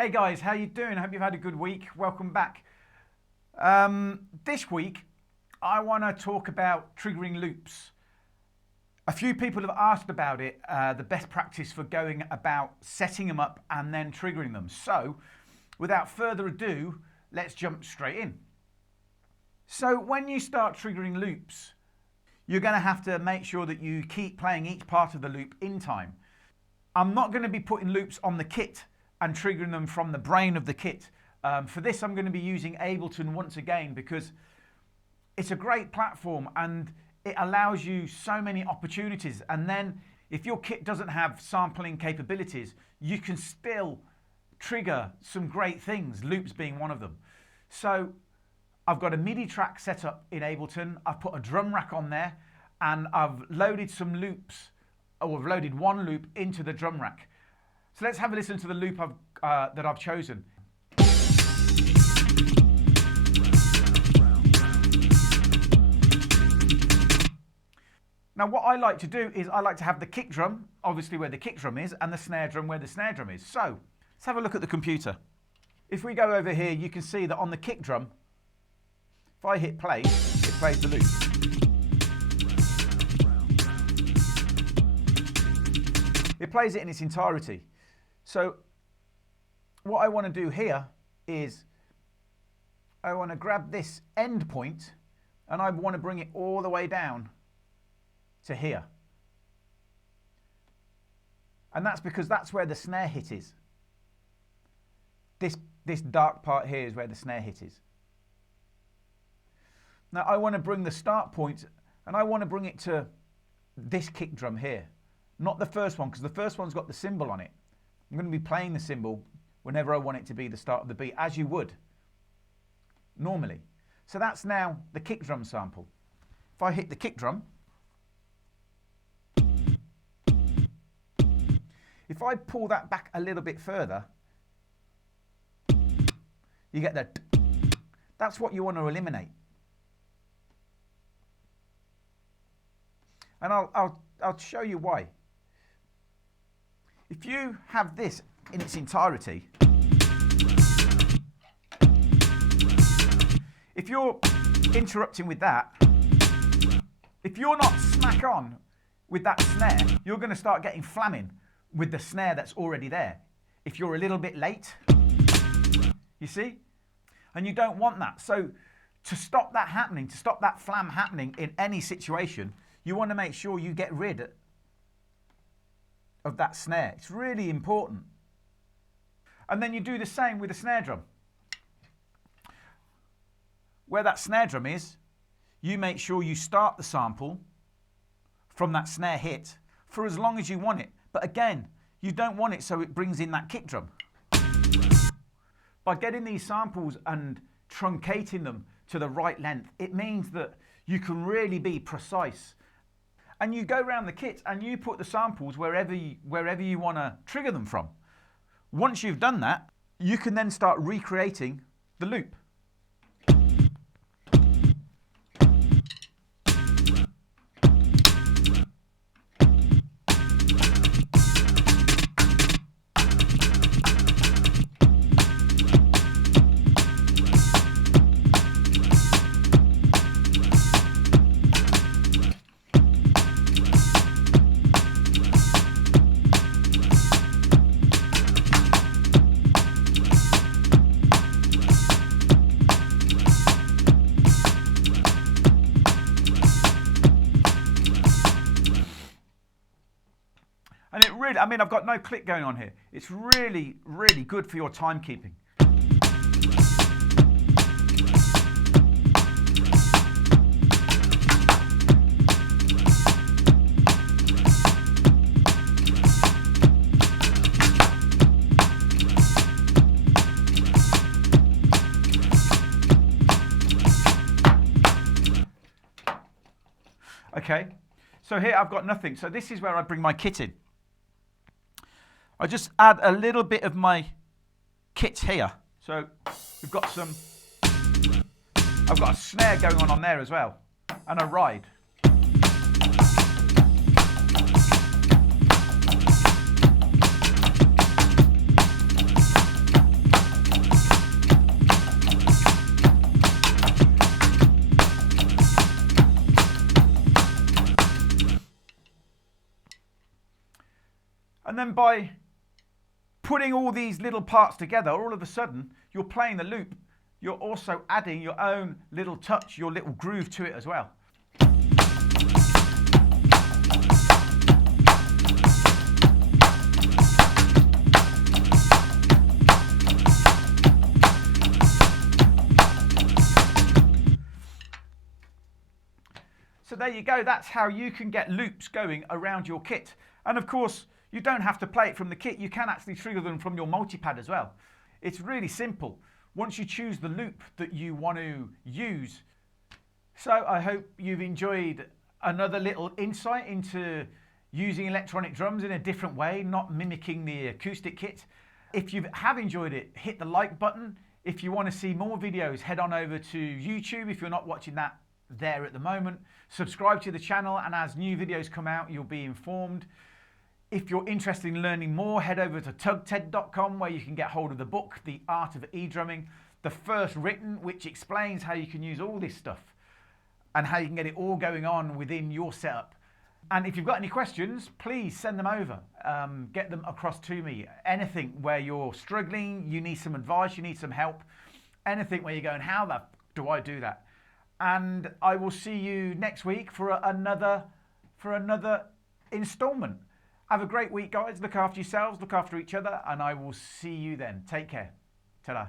Hey guys, how you doing? I hope you've had a good week. Welcome back. This week, I want to talk about triggering loops. A few people have asked about it, the best practice for going about setting them up and then triggering them. So, without further ado, let's jump straight in. So when you start triggering loops, you're going to have to make sure that you keep playing each part of the loop in time. I'm not going to be putting loops on the kit and triggering them from the brain of the kit. For this, I'm going to be using Ableton once again because it's a great platform and it allows you so many opportunities. And then if your kit doesn't have sampling capabilities, you can still trigger some great things, loops being one of them. So I've got a MIDI track set up in Ableton. I've put a drum rack on there and I've loaded some loops, or I've loaded one loop into the drum rack. So let's have a listen to the loop that I've chosen. Now what I like to do is I like to have the kick drum, obviously where the kick drum is, and the snare drum where the snare drum is. So let's have a look at the computer. If we go over here, you can see that on the kick drum, if I hit play, it plays the loop. It plays it in its entirety. So what I want to do here is I want to grab this end point and I want to bring it all the way down to here. And that's because that's where the snare hit is. This dark part here is where the snare hit is. Now I want to bring the start point and I want to bring it to this kick drum here. Not the first one, because the first one's got the cymbal on it. I'm going to be playing the cymbal whenever I want it to be the start of the beat, as you would normally. So that's now the kick drum sample. If I hit the kick drum, if I pull that back a little bit further, you get that. That's what you want to eliminate. And I'll show you why. If you have this in its entirety, if you're interrupting with that, if you're not smack on with that snare, you're going to start getting flamming with the snare that's already there. If you're a little bit late, you see? And you don't want that. So to stop that happening, to stop that flam happening in any situation, you want to make sure you get rid of that snare. It's really important. And then you do the same with the snare drum. Where that snare drum is, you make sure you start the sample from that snare hit for as long as you want it. But again, you don't want it so it brings in that kick drum. By getting these samples and truncating them to the right length, it means that you can really be precise. And you go around the kit and you put the samples wherever you want to trigger them from. Once you've done that, you can then start recreating the loop. And it really, I mean, I've got no click going on here. It's really, really good for your timekeeping. Okay, so here I've got nothing. So this is where I bring my kit in. I just add a little bit of my kit here. So we've got some, I've got a snare going on there as well, and a ride. And by putting all these little parts together, all of a sudden, you're playing the loop. You're also adding your own little touch, your little groove to it as well. So there you go, that's how you can get loops going around your kit. And of course, you don't have to play it from the kit, you can actually trigger them from your multipad as well. It's really simple once you choose the loop that you want to use. So I hope you've enjoyed another little insight into using electronic drums in a different way, not mimicking the acoustic kit. If you have enjoyed it, hit the like button. If you want to see more videos, head on over to YouTube if you're not watching that there at the moment. Subscribe to the channel, and as new videos come out, you'll be informed. If you're interested in learning more, head over to tugted.com where you can get hold of the book, The Art of E-Drumming, the first written, which explains how you can use all this stuff and how you can get it all going on within your setup. And if you've got any questions, please send them over. Get them across to me. Anything where you're struggling, you need some advice, you need some help, anything where you're going, how the f do I do that? And I will see you next week for another installment. Have a great week, guys. Look after yourselves, look after each other, and I will see you then. Take care. Ta-da.